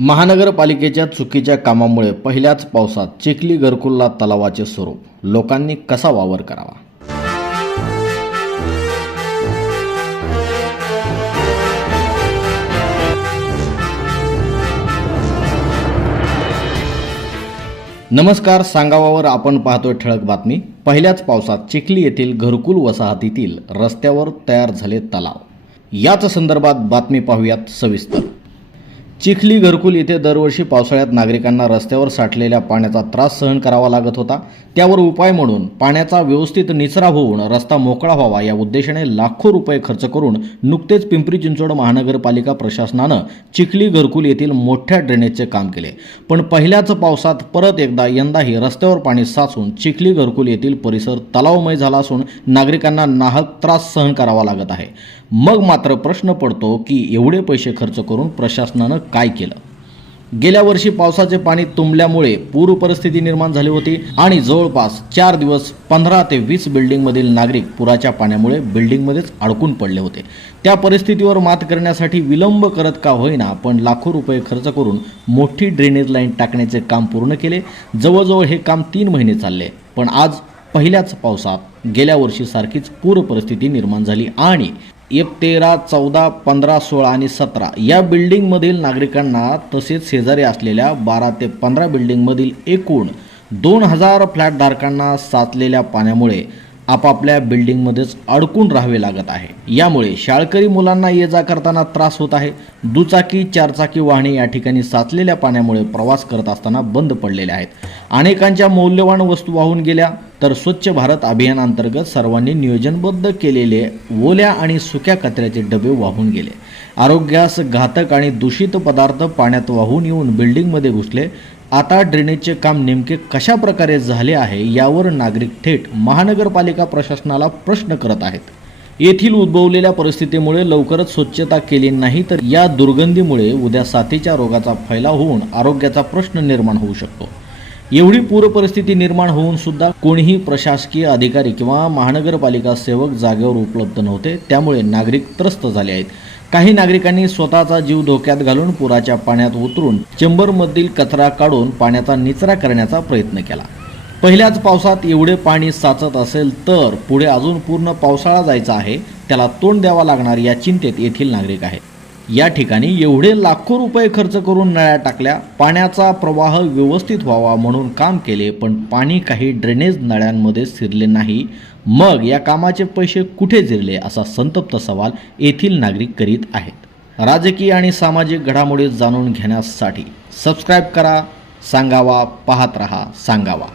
महानगरपालिकेच्या चुकीच्या कामामुळे पहिल्याच पावसात चिखली गरकुल्ला तलावाचे स्वरूप लोकांनी कसा वावर करावा? नमस्कार सांगावावर आपण पाहतोय ठळक बातमी. पहिल्याच पावसात चिखली येथील घरकुल वसाहतीतील रस्त्यावर तयार झाले तलाव. याच संदर्भात बातमी पाहूयात सविस्तर. चिखली घरकुल येथे दरवर्षी पावसाळ्यात नागरिकांना रस्त्यावर साठलेल्या पाण्याचा त्रास सहन करावा लागत होता. त्यावर उपाय म्हणून पाण्याचा व्यवस्थित निचरा होऊन रस्ता मोकळा व्हावा या उद्देशाने लाखो रुपये खर्च करून नुकतेच पिंपरी चिंचवड महानगरपालिका प्रशासनानं चिखली घरकुल येथील मोठ्या ड्रेनेजचे काम केले. पण पहिल्याच पावसात परत एकदा यंदाही रस्त्यावर पाणी साचून चिखली घरकुल येथील परिसर तलावमय झाला असून नागरिकांना नाहक त्रास सहन करावा लागत आहे. मग मात्र प्रश्न पडतो की एवढे पैसे खर्च करून प्रशासनानं काय केलं? गेल्या वर्षी पावसाचे पाणी तुंबल्यामुळे पूर परिस्थिती निर्माण झाली होती आणि जवळपास चार दिवस पंधरा ते वीस बिल्डिंगमधील नागरिक पुराच्या पाण्यामुळे बिल्डिंगमध्येच अडकून पडले होते. त्या परिस्थितीवर मात करण्यासाठी विलंब करत का होईना पण लाखो रुपये खर्च करून मोठी ड्रेनेज लाईन टाकण्याचे काम पूर्ण केले. जवळजवळ हे काम तीन महिने चालले पण आज पहिल्याच पावसात गेल्या वर्षीसारखीच पूर परिस्थिती निर्माण झाली आणि एक तेरा चौदा पंधरा सोळा आणि सतरा या बिल्डिंगमधील नागरिकांना तसेच शेजारी असलेल्या बारा ते पंधरा बिल्डिंगमधील एकूण दोन हजार फ्लॅटधारकांना साचलेल्या पाण्यामुळे आपापल्या बिल्डिंगमध्येच अडकून राहावे लागत आहे. यामुळे शाळकरी मुलांना ये जा करताना त्रास होत आहे. दुचाकी चारचाकी वाहने या ठिकाणी साचलेल्या पाण्यामुळे प्रवास करत असताना बंद पडलेल्या आहेत. अनेकांच्या मौल्यवान वस्तू वाहून गेल्या. तर स्वच्छ भारत अभियानांतर्गत सर्वांनी नियोजनबद्ध केलेले ओल्या आणि सुक्या कचऱ्याचे डबे वाहून गेले. आरोग्यास घातक आणि दूषित पदार्थ पाण्यात वाहून येऊन बिल्डिंगमध्ये घुसले. आता ड्रेनेजचे काम नेमके कशा प्रकारे झाले आहे यावर नागरिक थेट महानगरपालिका प्रशासनाला प्रश्न करत आहेत. येथील उद्भवलेल्या परिस्थितीमुळे लवकरच स्वच्छता केली नाही तर या दुर्गंधीमुळे उद्या साथीच्या रोगाचा फैलाव होऊन आरोग्याचा प्रश्न निर्माण होऊ शकतो. एवढी पूरपरिस्थिती निर्माण होऊन सुद्धा कोणीही प्रशासकीय अधिकारी किंवा महानगरपालिका सेवक जागेवर उपलब्ध नव्हते. त्यामुळे नागरिक त्रस्त झाले आहेत. काही नागरिकांनी स्वतःचा जीव धोक्यात घालून पुराच्या पाण्यात उतरून चेंबरमधील कचरा काढून पाण्याचा निचरा करण्याचा प्रयत्न केला. पहिल्याच पावसात एवढे पाणी साचत असेल तर पुढे अजून पूर्ण पावसाळा जायचा आहे. त्याला तोंड द्यावा लागणार या चिंतेत येथील नागरिक आहेत. या ठिकाणी एवढे लाखो रुपये खर्च करून नळ्या टाकल्या पाण्याचा प्रवाह व्यवस्थित व्हावा म्हणून काम केले पण पाणी काही ड्रेनेज नळ्यांमध्ये शिरले नाही. मग या कामाचे पैसे कुठे जिरले असा संतप्त सवाल येथील नागरिक करीत आहेत. राजकीय आणि सामाजिक घडामोडी जाणून घेण्यासाठी सबस्क्राईब करा सांगावा पाहत रहा सांगावा.